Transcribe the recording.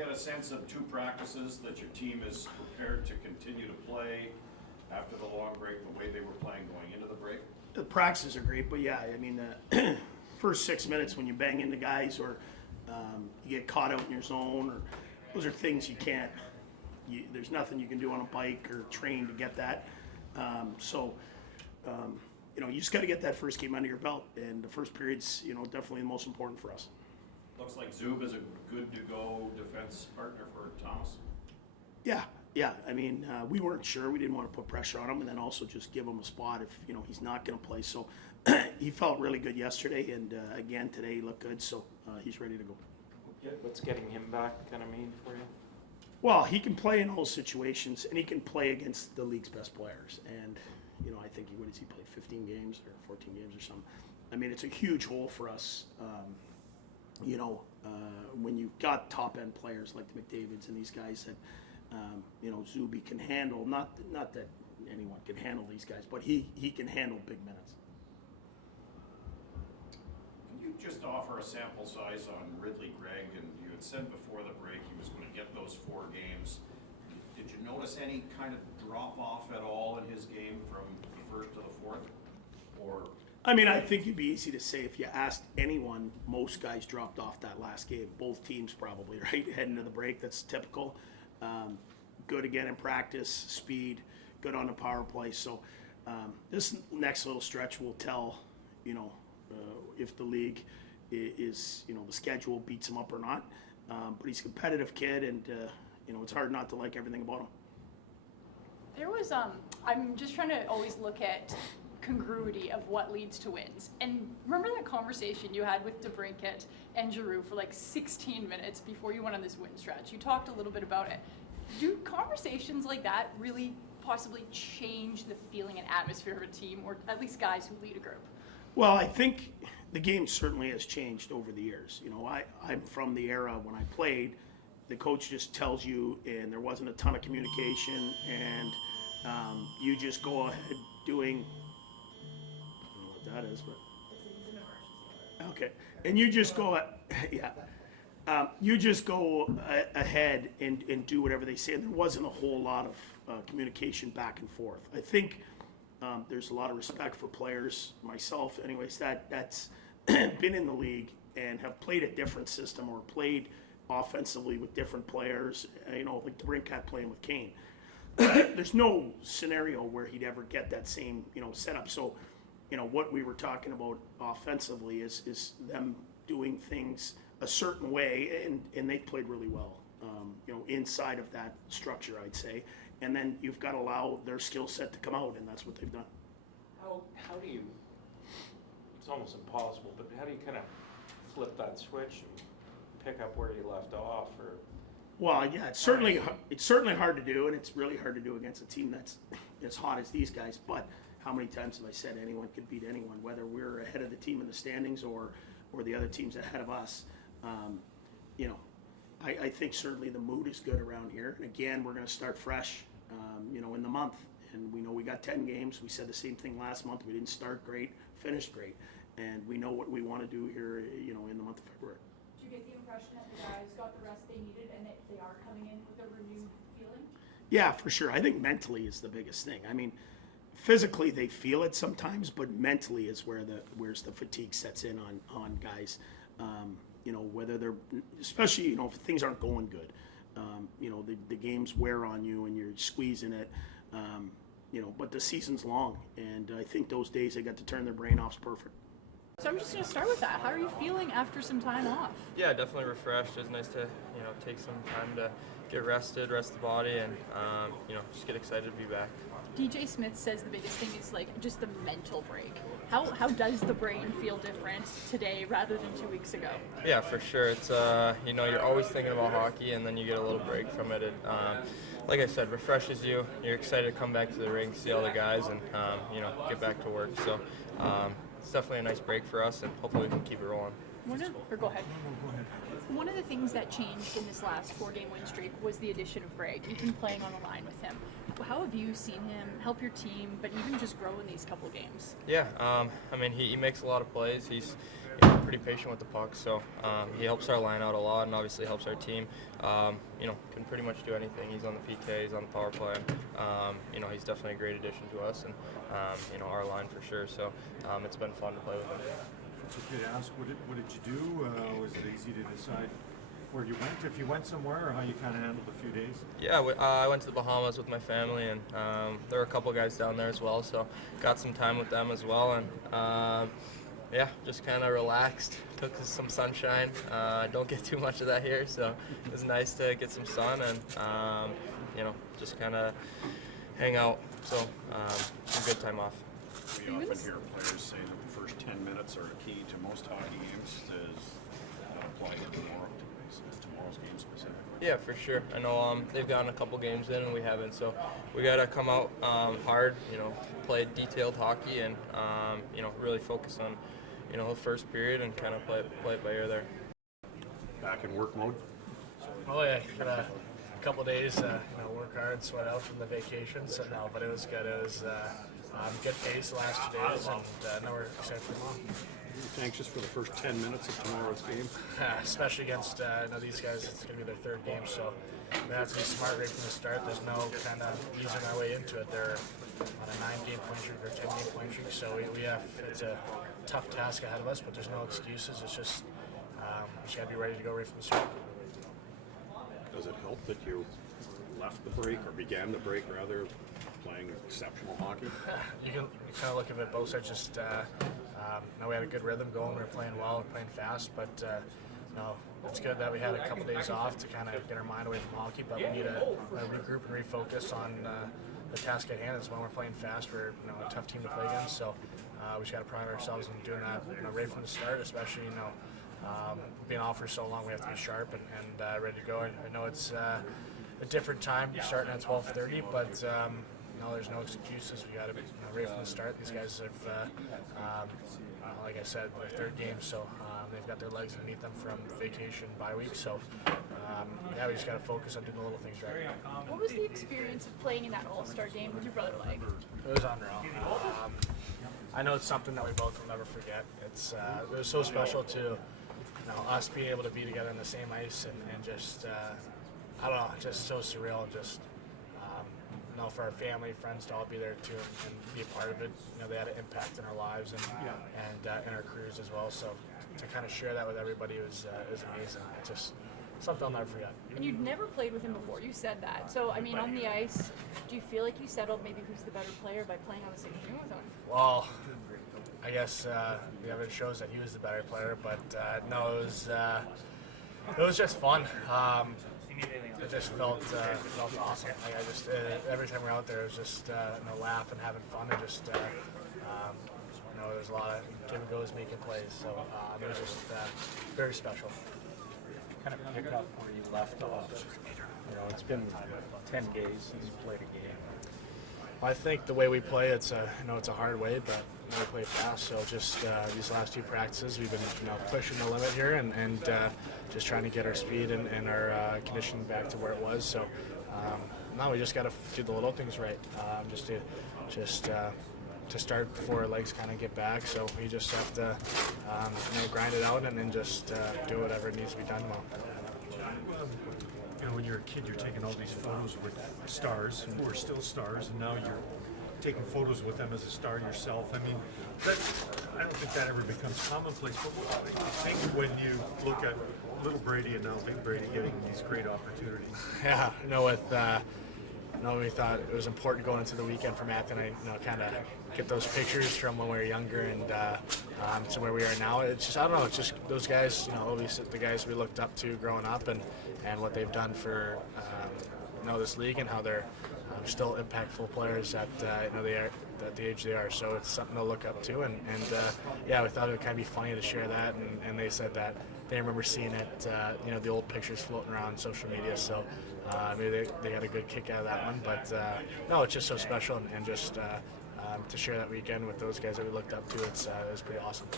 get a sense of 2 practices that your team is prepared to continue to play after the long break, the way they were playing going into the break? The practices are great, but yeah, I mean, the first 6 minutes when you bang into guys or you get caught out in your zone, or those are things you can't. There's nothing you can do on a bike or train to get that. You just got to get that first game under your belt, and the first period's definitely the most important for us. Looks like Zub is a good to-go defense partner for Thomas. Yeah. I mean, we weren't sure. We didn't want to put pressure on him, and then also just give him a spot if he's not going to play. So he felt really good yesterday, and again today he looked good. So he's ready to go. What's getting him back kind of mean for you? Well, he can play in all situations, and he can play against the league's best players. And I think he played 15 games or 14 games or something. I mean, it's a huge hole for us. When you've got top end players like the McDavids and these guys that Zuby can handle. Not that anyone can handle these guys, but he can handle big minutes. Can you just offer a sample size on Ridley Gregg? And you had said before the break he was going to get those 4 games. Did you notice any kind of drop off at all in his game from the first to the fourth? Or I mean, I think it'd be easy to say if you asked anyone, most guys dropped off that last game. Both teams probably, right? Heading to the break, that's typical. Good again in practice, speed, good on the power play. So this next little stretch will tell, if the league is, the schedule beats him up or not. But he's a competitive kid, and it's hard not to like everything about him. There was, I'm just trying to always look at congruity of what leads to wins. And remember that conversation you had with DeBrincat and Giroux for like 16 minutes before you went on this win stretch? You talked a little bit about it. Do conversations like that really possibly change the feeling and atmosphere of a team, or at least guys who lead a group? Well, I think the game certainly has changed over the years. I'm from the era when I played, the coach just tells you, and there wasn't a ton of communication, and you just go ahead doing, I don't know what that is, but okay, and you just go, you just go ahead and do whatever they say. And there wasn't a whole lot of communication back and forth. I think there's a lot of respect for players. Myself, anyways, that's been in the league and have played a different system or played offensively with different players. Like DeBrincat playing with Kane. There's no scenario where he'd ever get that same setup. So, what we were talking about offensively is them doing things a certain way, and they played really well, inside of that structure, I'd say. And then you've got to allow their skill set to come out, and that's what they've done. How do you, it's almost impossible, but how do you kind of flip that switch and pick up where you left off? Or well, yeah, it's certainly hard to do, and it's really hard to do against a team that's as hot as these guys. But how many times have I said anyone could beat anyone, whether we're ahead of the team in the standings or the other team's ahead of us? I think certainly the mood is good around here. And again, we're going to start fresh, in the month. And we know we got 10 games. We said the same thing last month. We didn't start great, finished great. And we know what we want to do here, in the month of February. Do you get the impression that the guys got the rest they needed and that they are coming in with a renewed feeling? Yeah, for sure. I think mentally is the biggest thing. I mean, physically they feel it sometimes, but mentally is where's the fatigue sets in on guys. Whether they're, especially, if things aren't going good, the games wear on you and you're squeezing it, but the season's long, and I think those days they got to turn their brain off is perfect. So I'm just going to start with that. How are you feeling after some time off? Yeah, definitely refreshed. It's nice to, take some time to get rested, rest the body, and, just get excited to be back. DJ Smith says the biggest thing is just the mental break. How does the brain feel different today rather than 2 weeks ago? Yeah, for sure. It's, you're always thinking about hockey, and then you get a little break from it. It like I said, refreshes you. You're excited to come back to the rink, see all the guys, and, get back to work. So it's definitely a nice break for us, and hopefully we can keep it rolling. Go ahead. One of the things that changed in this last 4-game win streak was the addition of Greg. You've been playing on the line with him. How have you seen him help your team, but even just grow in these couple games? Yeah, he makes a lot of plays. He's pretty patient with the puck. So he helps our line out a lot, and obviously helps our team. Can pretty much do anything. He's on the PK, he's on the power play. He's definitely a great addition to us, and our line for sure. So it's been fun to play with him. It's okay to ask, what did you do? Was it easy to decide where you went, if you went somewhere, or how you kind of handled a few days? Yeah, I went to the Bahamas with my family, and there were a couple guys down there as well, so got some time with them as well, and just kind of relaxed, took some sunshine. Don't get too much of that here, so it was nice to get some sun and just kind of hang out. So some good time off. We often hear players say that the first 10 minutes are key to most hockey games. Does that apply to tomorrow's game specifically? Yeah, for sure. I know they've gotten a couple games in and we haven't, so we got to come out hard, play detailed hockey and, really focus on, the first period and kind of play it by ear there. Back in work mode? Oh yeah, got a couple days, work hard, sweat out from the vacation, so no, but it was good. It was good pace the last 2 days, and now we're excited for tomorrow. Anxious for the first 10 minutes of tomorrow's game? Especially against these guys, it's going to be their third game, so we have to be smart right from the start. There's no kind of easing our way into it. They're on a 9-game point streak or 10-game point streak, so it's a tough task ahead of us, but there's no excuses. It's just we just got to be ready to go right from the start. Does it help that you left the break, or began the break rather, playing exceptional hockey? You kind of look at it both sides. Just we had a good rhythm going. We were playing well and playing fast, but it's good that we had a couple days off to kind of get our mind away from hockey. But we need to regroup and refocus on the task at hand. Is when we're playing fast, we're a tough team to play against. So we just got to pride ourselves in doing that right from the start, especially being off for so long. We have to be sharp and ready to go. I know it's a different time starting at 12:30, but there's no excuses. We got to be right from the start. These guys have, like I said, their third game, so they've got their legs underneath them from vacation bye week. So we just got to focus on doing the little things right. What was the experience of playing in that All-Star game with your brother like? It was unreal. I know it's something that we both will never forget. It was so special to us being able to be together on the same ice and just I don't know, just so surreal and just for our family, friends to all be there too and be a part of it. They had an impact in our lives and in our careers as well. So to kind of share that with everybody was amazing. It's just something I'll never forget. And you'd never played with him before. You said that. So I mean, on the ice, do you feel like you settled maybe who's the better player by playing on the same team with him? Well, I guess the evidence shows that he was the better player, but no, it was just fun. It just felt awesome. I just every time we're out there, it was just laugh and having fun, and just there's a lot of give and goes making plays, so it was just very special. Kind of pick up where you left off. It's been 10 days since you played a game. Well, I think the way we play, it's a hard way, but we play fast. So just these last 2 practices, we've been pushing the limit here and just trying to get our speed and our conditioning back to where it was. So now we just got to do the little things right, to start before our legs kind of get back. So we just have to grind it out and then just do whatever needs to be done well. When you're a kid, you're taking all these photos with stars who are still stars, and now you're taking photos with them as a star yourself. I mean, I don't think that ever becomes commonplace, but what do you think when you look at little Brady and now big Brady getting these great opportunities? Yeah, we thought it was important going into the weekend for Matt and I, kind of get those pictures from when we were younger and to where we are now. It's just, I don't know, it's just those guys, the guys we looked up to growing up and what they've done for this league and how they're still impactful players at at the age they are. So it's something to look up to, and we thought it would kind of be funny to share that, and they said that they remember seeing it, the old pictures floating around social media. So maybe they had a good kick out of that one, but no, it's just so special, and just to share that weekend with those guys that we looked up to, it was pretty awesome.